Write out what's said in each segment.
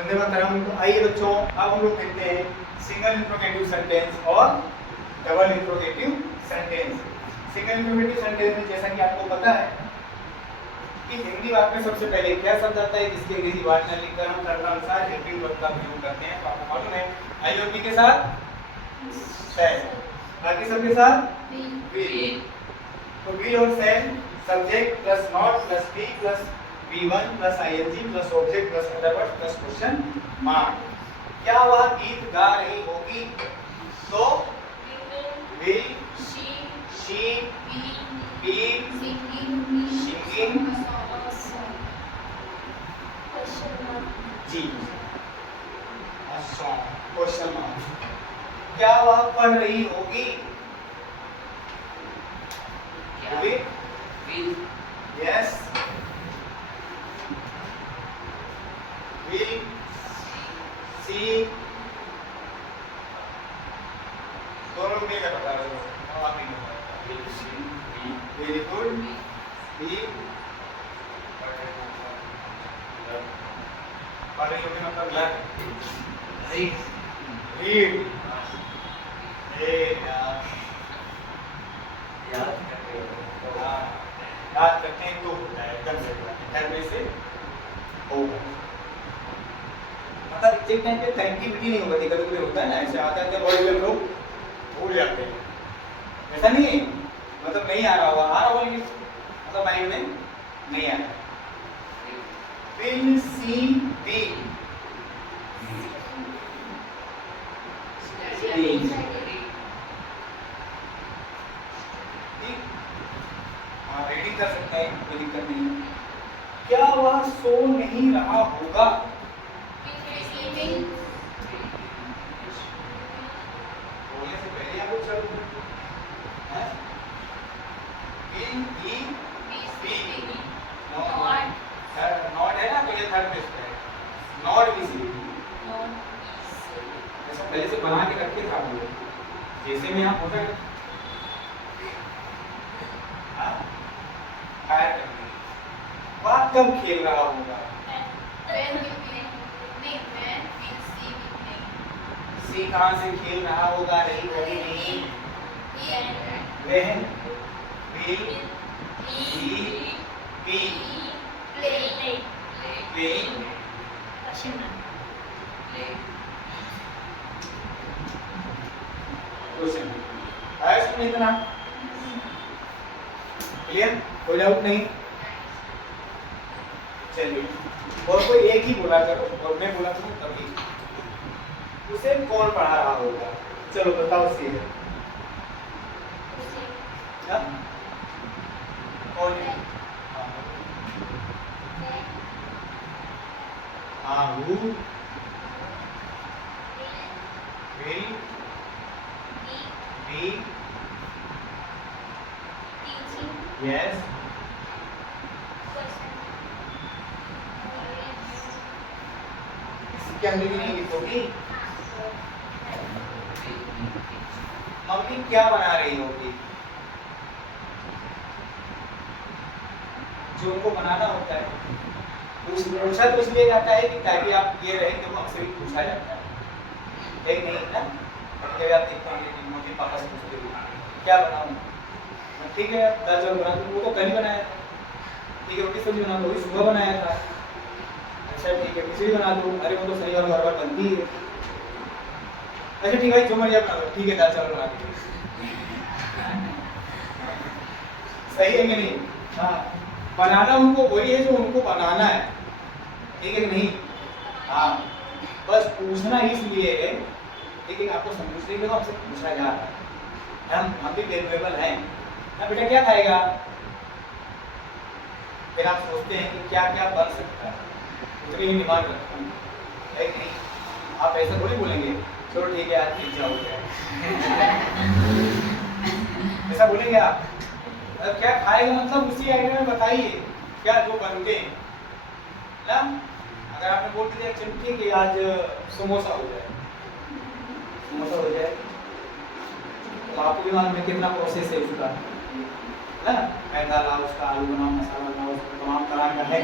वंदे मातरम। तो आइए बच्चों, अब हम लोग देखते हैं सिंगल इंट्रोगेटिव सेंटेंस और double interrogative sentence. Single interrogative sentence में जैसा कि आपको पता है कि हिंदी वाक्य में सबसे पहले क्या शब्द आता है, जिसके अंग्रेजी वाक्य में लिखकर हम तदनुसार हेल्पिंग वर्ब का प्रयोग करते हैं। तो आपको मालूम है आई और बी के साथ शैल, बाकी सबके साथ विल। तो विल और shall subject plus not plus be plus V1 plus ING plus object plus other word plus question mark. क्या वह गीत गा रही होगी? तो विल शी बी सिंगिंग जी अ सॉन्ग क्वेश्चन मार्क। क्या वह पढ़ रही होगी? विल यस will see दोनों मिलकर बता रहे हो आप नहीं बता will see very good be पढ़ रही होगी मतलब read read याद करते हैं तो होता है एकदम से करने से होगा। मतलब एग्जैक्ट टाइम पे कनेक्टिविटी नहीं होती, कभी कभी होता है ना ऐसे आते आते वर्ड में लोग भूल जाते हैं, ऐसा नहीं है मतलब नहीं आ रहा होगा, आ रहा होगा लेकिन मतलब माइंड में नहीं आ रहा। विल सी बी हाँ रीडिंग कर सकते हैं, कोई दिक्कत नहीं है। क्या वह सो नहीं रहा होगा? बोलने से पहले आप लोग चल हैं नॉट है ना, तो ये थर्ड पेज पे है नॉट भी सी ऐसा पहले से बना के रखे था आप लोग, जैसे में आप होता है फायर करके वह कब खेल रहा होगा? सी कहाँ से खेल रहा होगा? रही होगी नहीं वह will he be playing question आया समझ इतना क्लियर? कोई डाउट नहीं? चलिए और कोई एक ही बोला करो और मैं बोला करूँ तभी उसे कौन पढ़ा रहा होगा? चलो बताओ सी है कौन है? हाँ who will be yes इसकी अंग्रेजी नहीं लिखोगी? मम्मी क्या बना रही होगी? जो उनको बनाना होता है पूछा तो इसलिए जाता है कि ताकि आप ये रहे कि वो हमसे भी पूछा जाता है नहीं ना। कभी आप देखते हैं कि मम्मी पापा से पूछते हैं क्या बनाऊं? ठीक है दाल चावल बना दूं, वो तो कल ही बनाया था। ठीक है रोटी सब्जी बना दो, वही सुबह बनाया था। अच्छा ठीक है खिचड़ी बना दो, अरे वो तो सही और बार बार बनती है। अच्छा ठीक है जो मर्जी बना दो, ठीक है दाल चावल बना दो। सही है कि नहीं? हाँ बनाना उनको वही है जो उनको बनाना है, ठीक है कि नहीं? हाँ बस पूछना इसलिए है लेकिन आपको समझ नहीं हमसे पूछा जा रहा है, हम भी कैपेबल हैं ना। बेटा क्या खाएगा? फिर आप सोचते हैं कि क्या क्या बन सकता है, उतनी ही डिमांड रखता हूँ है कि नहीं? आप ऐसा थोड़ी बोलेंगे चलो ठीक है आज पिज्जा हो जाए ऐसा बोलेंगे आप? क्या खाएगा मतलब उसी आइडिया में बताइए क्या जो बनते हैं ना। अगर आपने बोल दिया चिमटी कि आज समोसा हो जाए, समोसा हो जाए तो आपको भी मालूम है कितना प्रोसेस है इसका ना। मैदा लाओ, उसका आलू बनाओ, मसाला बनाओ, उसका तमाम तरह का है।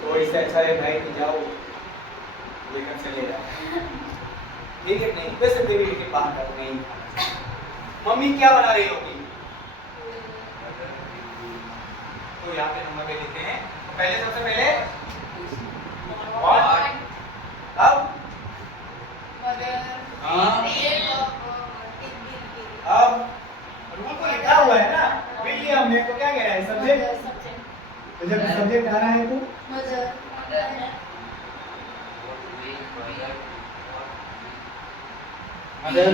तो इससे अच्छा है भाई कि जाओ लेकर लेकर चले जाओ, ठीक है नहीं? वैसे मेरी लेकिन बाहर का नहीं। मम्मी क्या बना रही होगी? तो यहाँ पे नंबर पे लिखते हैं। तो पहले सबसे पहले व्हाट, अब अब रूल को लिखा हुआ है ना, विलियम ने तो क्या कह रहा है? सब्जेक्ट। तो जब सब्जेक्ट आ रहा है तो मदर,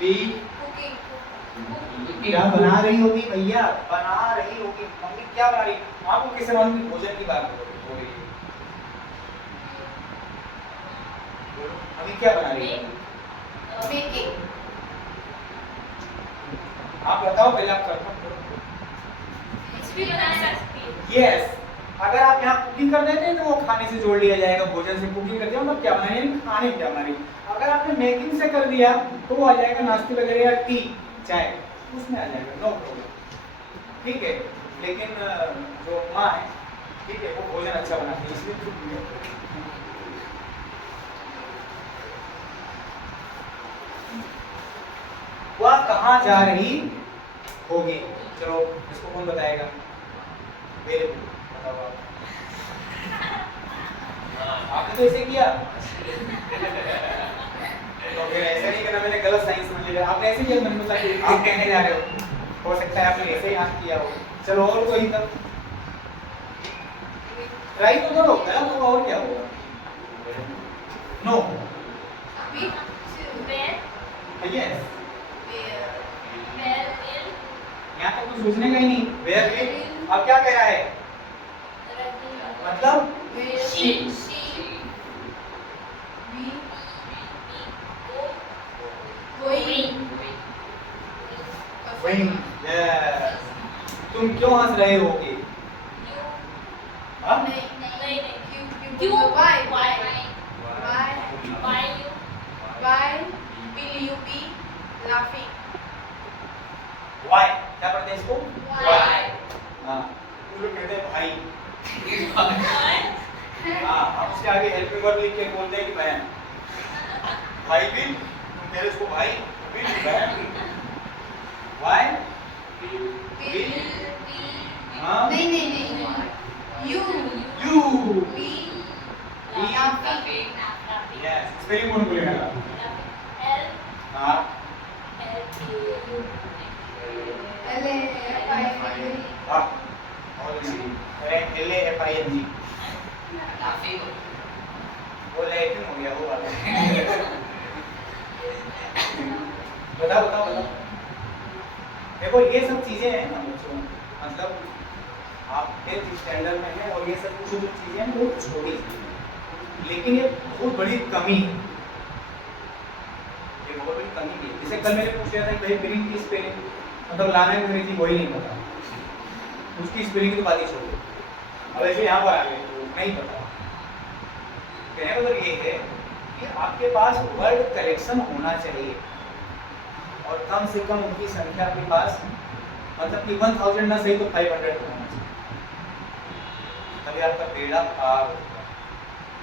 बी क्या बना रही होगी भैया? बना रही होगी। मम्मी क्या बना रही? आपको किसे मालूम कि भोजन की बात हो रही है? मम्मी क्या बना रही है? आप बताओ पहले, आप कंफर्म करो। यस, अगर आप यहाँ कुकिंग कर देते हैं तो वो खाने से जोड़ लिया जाएगा, भोजन से कुकिंग करते हैं मतलब क्या बना रही है, खाने क्या बना रही है। अगर आपने मेकिंग से कर दिया तो वो आ जाएगा नाश्ते वगैरह या टी चाय, उसमें आ जाएगा, नो प्रॉब्लम, ठीक है। लेकिन जो माँ है, ठीक है, वो भोजन अच्छा बनाती है, इसलिए वह कहाँ जा रही होगी? चलो इसको कौन बताएगा? मेरे बताओ आप। आपने तो ऐसे किया तो फिर ऐसे नहीं करना, मैंने गलत साइंस समझ लिया। आपने ऐसे किया, मैंने सोचा कि आप कहने जा रहे हो सकता है आपने ऐसे ही याद किया हो। चलो और कोई तब ट्राई तो करो, गलत होगा और क्या होगा? नो यस, यहाँ तक तो सोचने का ही नहीं। वेयर विल, अब क्या कह रहा है? मतलब wing, yes. तुम क्यों हंस रहे होगे? हाँ? Why? क्या पढ़ते हैं इसको? Why? हाँ, कुछ लोग कहते हैं भाई। हाँ, हम उसके आगे हेल्प में वर्ब लिख के बोलते हैं कि मैं भाई बिल, तुम कह रहे उसको भाई बिल मैं। Why? बिल? हाँ? नहीं you yes, स्पेलिंग कौन बोलेगा? हाँ, हाँ, और इसी LAFING, वो लैटिन हो गया वो वाला। बताओ। देखो ये सब चीजें हैं ना बच्चों, मतलब आप 10th स्टैंडर्ड में हैं और ये सब कुछ जो चीजें हैं बहुत छोटी सी, लेकिन ये बहुत बड़ी कमी है, ये बहुत बड़ी कमी है। जैसे कल मैंने पूछ लिया था कि भाई ग्रीन की स्पेलिंग मतलब लाना है अंग्रेजी, वही नहीं पता, उसकी स्पेलिंग की तो बात ही छोड़ो। अब ऐसे यहाँ पर आ गए तो नहीं पता। कहने का मतलब ये है कि आपके पास वर्ड कलेक्शन होना चाहिए और कम से कम उनकी संख्या आपके पास, मतलब कि 1000 ना सही तो 500 होना चाहिए, तभी आपका बेड़ा पार होगा।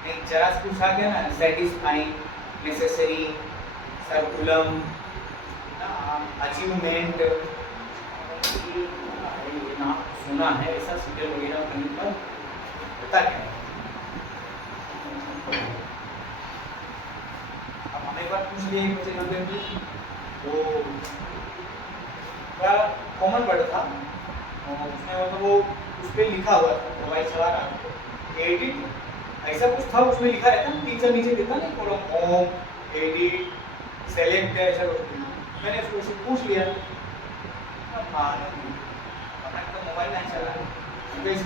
नहीं जरा से पूछा गया ना, सेटिस्फाइंग, नेसेसरी, सर्कुलम, अचीवमेंट, नाम सुना है ऐसा सीरियल वगैरह कहीं पर होता है। अब हमें एक बार पूछ लिए मुझे नंबर की, वो बड़ा कॉमन वर्ड था और उसमें मतलब वो उस पर लिखा हुआ था, मोबाइल चला रहा था, एडिट ऐसा कुछ था उसमें लिखा रहता ना, टीचर नीचे देता नहीं कॉलम, होम एडिट सेलेक्ट ऐसा कुछ। मैंने उसको पूछ लिया, मोबाइल नहीं चला है,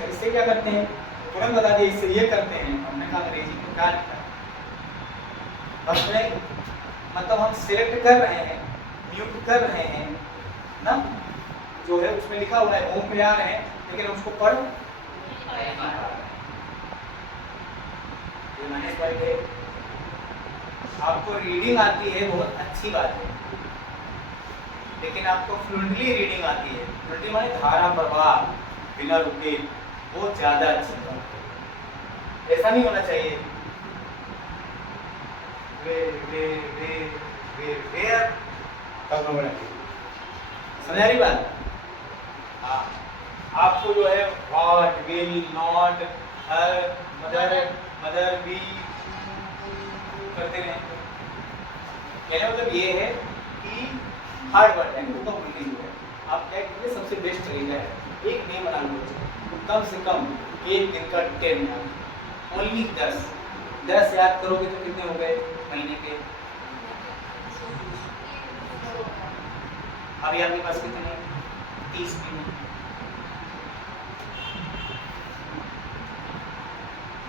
इससे क्या करते हैं? तुरंत बता दिया इससे ये करते हैं। हमने कहा अंग्रेजी में क्या लिखा है? मतलब हम सिलेक्ट कर रहे हैं, म्यूट कर रहे हैं ना, जो है उसमें लिखा हुआ है, होम पे आ रहे हैं लेकिन उसको पढ़ ये आपको रीडिंग आती है बहुत अच्छी बात है, लेकिन आपको फ्लुएंटली रीडिंग आती है, फ्लुएंटली माने धारा प्रवाह बिना रुके, बहुत ज्यादा अच्छी बात है। ऐसा नहीं होना चाहिए वेयर तब नंबर आएगी। समझ आ रही बात? हाँ, आपको जो है what, will, not, her, mother, we करते रहें। कहने मतलब ये है कि हार्ड वर्ड है वो कम बोलने जो है आप क्या कीजिए, सबसे बेस्ट तरीका है एक नेम बना लो, कम से कम एक दिन का 10 याद, ओनली 10 याद करोगे तो कितने हो गए महीने के? अभी आपके पास कितने? 30 दिन।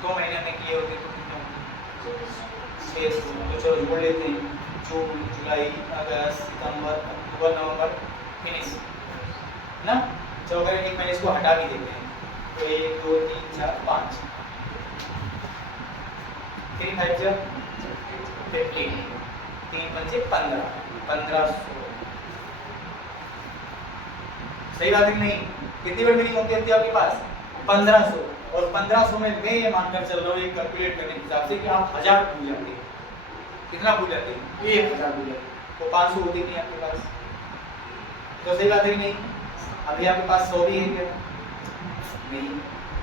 2 महीने में किए होते तो कितने होंगे? 6। तो चलो जोड़ लेते हैं, जून, जुलाई, अगस्त, सितंबर, अक्टूबर, नवंबर, फिनिश ना। चलो अगर एक महीने इसको हटा भी देते हैं तो 1 2 3 4 5 3 5 जा 15, 3 5 15, 1500। सही बात है कि नहीं? कितनी वर्ड मीनिंग होती है आपके पास? 1500। और 1500 में मैं ये मानकर चल रहा हूँ ये कैलकुलेट करने के हिसाब से कि आप 1000 भूल जाते हैं। कितना भूल जाते हैं? 1000 भूल जाते हैं। तो 500 होते नहीं आपके पास। तो सही बात है कि नहीं? अभी आपके पास 100 भी है क्या? नहीं।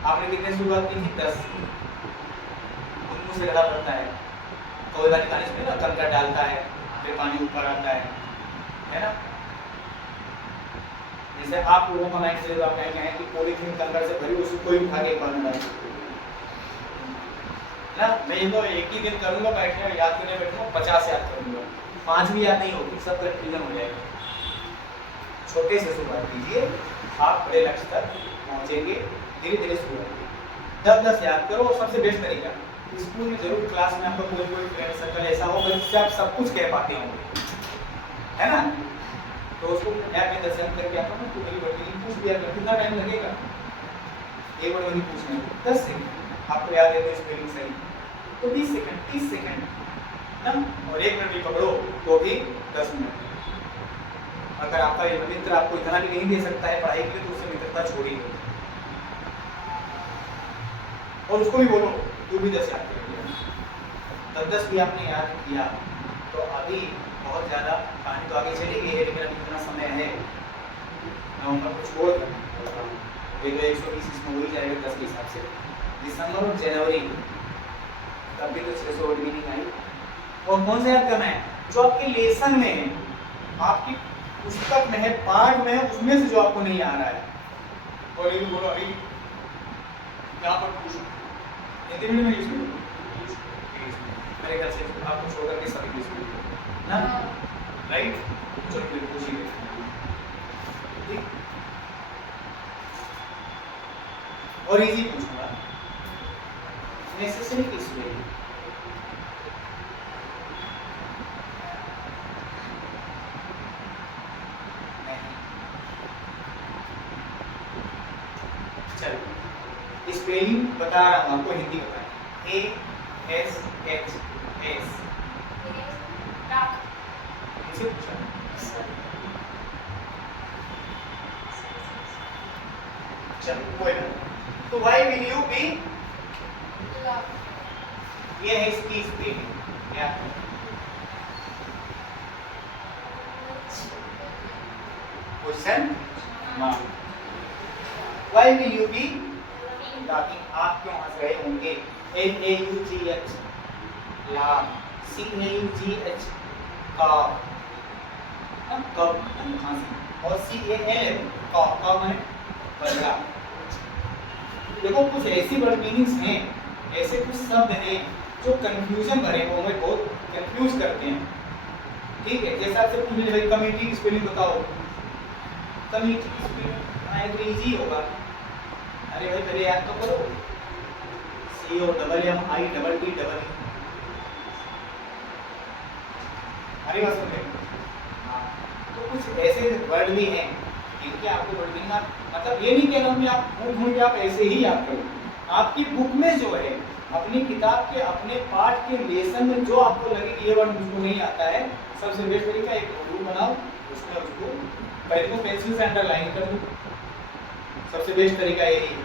आपने कितने शुरुआत की थी? 10। मुंह से गला पड़ता है, कोई बात नहीं, इसमें ना कंकड़ डालता है, फिर पानी ऊपर आता है ना। जैसे आप लोगों का माइंड से आप कहेंगे कि पॉलीथीन कंकड़ से भरी उसको कोई उठा के पानी डाल ना। मैं ये तो एक ही दिन करूंगा, बैठने में याद करने बैठूंगा, 50 याद करूंगा, 5 भी याद नहीं होगी, सब कंफ्यूजन हो जाएगा। छोटे से शुरुआत कीजिए, आप बड़े लक्ष्य तक पहुंचेंगे। धीरे धीरे शुरुआत 10 याद करो। सबसे बेस्ट तरीका, स्कूल में जरूर क्लास में आपका कोई फ्रेंड सर्कल ऐसा होगा जिससे आप सब कुछ कह पाते होंगे, है ना। तो उसको ऐप में 10 याद करके आपको ना तो मेरी वर्ड मीनिंग पूछ दिया कर, कितना टाइम लगेगा? एक वर्ड मीनिंग पूछने में 10 सेकंड। आपको याद है तो स्पेलिंग सही तो 20 सेकंड, 30 सेकंड ना। और 1 मिनट भी पकड़ो तो भी 10 मिनट। अगर आपका ये मित्र आपको इतना भी नहीं दे सकता है पढ़ाई के लिए तो उससे मित्रता छोड़ी दो और उसको भी बोलो तू भी 10 याद कर लिया। 10 भी आपने याद किया तो अभी बहुत ज़्यादा कहानी तो आगे चली गई है, लेकिन अभी कितना समय है? नवंबर को छोड़ कर ये तो 120 इसमें हो ही जाएगा 10 के हिसाब से। दिसंबर और जनवरी तब भी तो 600 वर्ड मीनिंग आई। और कौन सा याद करना है? जो आपके लेसन में है, आपकी पुस्तक में है, पाठ में है, उसमें से जो आपको नहीं आ रहा है। और ये बोलो अभी यहाँ पर पूछो हिंदी मीडियम में यूज करो, मेरे ख्याल से आपको छोड़ करके सभी यूज करो ना, राइट? चलो फिर पूछिए, ठीक? और इजी पूछूंगा, नेसेसरी किस लिए? चलो स्पेलिंग बता रहा हूँ आपको, हिंदी बताएं। ASHS इसे पूछा चलो कोई ना। तो why will you be? ये है इसकी स्पेलिंग क्या? Question mark. Why will you be laughing? आप क्यों हंस रहे होंगे? LAUGH laugh, CAUGH cough, कब खांसी, और CALM cough, कब है बल्ला। देखो कुछ ऐसी वर्ड मीनिंग्स हैं, ऐसे कुछ शब्द हैं जो कंफ्यूजन भरे, वो हमें बहुत कंफ्यूज करते हैं, ठीक है। जैसे आपसे पूछ लीजिए भाई कमेटी की स्पेलिंग बताओ, कमेटी की स्पेलिंग आए तो इजी होगा। अरे भाई पहले याद तो करो, COMMITTE। अरे बात सुन रहे? हाँ, तो कुछ ऐसे वर्ड भी हैं जिनके आपको वर्ड मीनिंग, मतलब ये नहीं कह रहा हूँ कि आप ढूंढ के आप ऐसे ही याद करो। आपकी बुक में जो है, अपनी किताब के अपने पाठ के लेसन में जो आपको लगे कि ये वर्ड मुझको नहीं आता है, सबसे बेस्ट तरीका एक रूल बनाओ, उसमें उसको पहले तो पेंसिल से अंडरलाइन कर दो। सबसे बेस्ट तरीका यही है।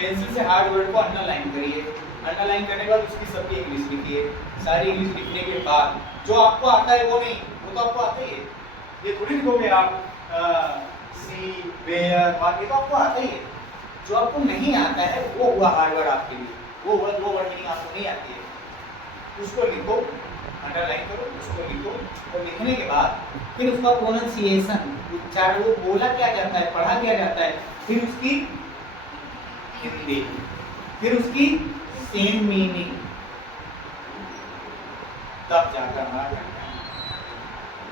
पेंसिल से हार्ड वर्ड को अंडरलाइन करिए। अंडरलाइन करने के बाद उसकी सबकी इंग्लिश लिखिए। सारी इंग्लिश लिखने के बाद जो आपको आता है वो नहीं, वो तो आपको आता ही है। ये थोड़ी लिखोगे आप सी वेयर मार्क, ये तो आपको आता ही है। जो आपको नहीं आता है वो हुआ हार्ड वर्ड आपके लिए, वो वर्ड मीनिंग आपको नहीं आती है, उसको लिखो, अंडरलाइन करो, उसको लिखो। और लिखने के बाद फिर उसका प्रोनाउंसिएशन, उच्चारण, वो बोला क्या जाता है, पढ़ा क्या जाता है, फिर उसकी हिंदी, फिर उसकी सेम मीनिंग, तब जाकर हमारा करना है।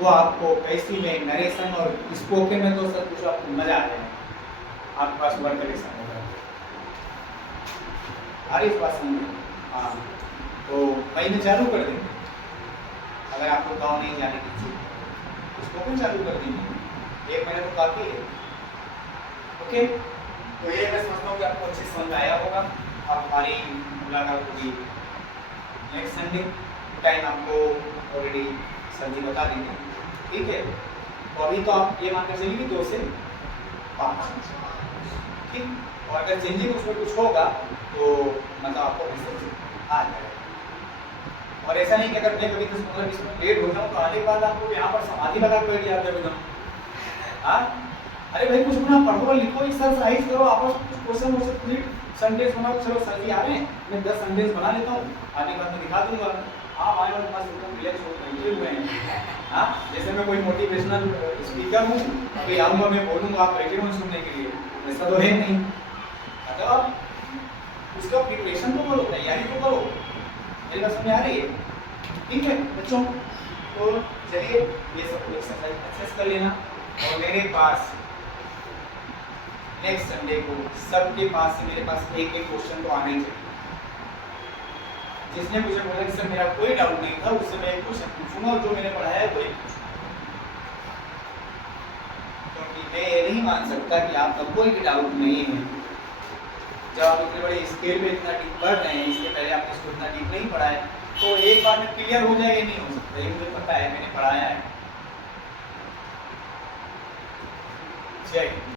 वो आपको कैसी में नरेशन और स्पोकन में तो सब कुछ आपको मजा आ जाएगा, आपके पास वर्ड कलेक्शन होगा। अरे इस बात समझ, हाँ तो महीने चालू कर देंगे। अगर आपको गाँव नहीं जाने की इच्छुक है स्पोकन चालू कर देंगे, 1 महीना तो काफी है। ओके, तो ये मैं समझता हूँ कि आपको अच्छे समझ में आया होगा। अब हमारी मुलाकात होगी नेक्स्ट संडे, टाइम आपको ऑलरेडी सर जी बता देंगे, ठीक है। तो अभी तो आप ये मानकर चलिए 2 से 5, ठीक। और अगर चेंजिंग उसमें कुछ होगा तो मतलब आपको मैसेज आ जाएगा। और ऐसा नहीं कि अगर मैं कभी 10-15-20 मिनट लेट हो जाऊँ तो आने के बाद आपको यहाँ पर समाधि लगा के बैठ जाते हो एकदम। हाँ, अरे भाई कुछ अपना पढ़ो लिखो, एक्सरसाइज करो, आपस में कुछ क्वेश्चन हो सकते हैं, संडेज बनाओ। चलो सर जी आ रहे हैं, मैं 10 संडेज बना लेता हूँ, आने के बाद मैं दिखा दूंगा। आप आए और मस्त एकदम रिलैक्स हो बैठे हुए हैं। हाँ, जैसे मैं कोई मोटिवेशनल स्पीकर हूँ, अभी आऊँगा मैं बोलूँगा, आप बैठे हो सुनने के लिए, ऐसा तो है नहीं। मतलब उसका प्रिपरेशन तो करो, तैयारी तो करो। मेरी बात समझ आ रही है, ठीक है बच्चों। तो चलिए ये सब एक्सरसाइज अच्छे से कर लेना। और मेरे पास नेक्स्ट संडे को सबके पास से मेरे पास एक क्वेश्चन तो आना ही चाहिए। जिसने मुझे बोला कि सर मेरा कोई डाउट नहीं था, उससे मैं एक क्वेश्चन पूछूंगा और जो मैंने पढ़ाया है वही पूछूंगा। क्योंकि मैं ये नहीं मान सकता कि आपका कोई भी डाउट नहीं है। जब आप इतने बड़े स्केल पे इतना डीप पढ़ रहे हैं, इसके पहले आपने इसको इतना डीप नहीं पढ़ा है, तो एक बार में क्लियर हो जाए, ये नहीं हो सकता। ये मुझे पता है, मैंने पढ़ाया है। जय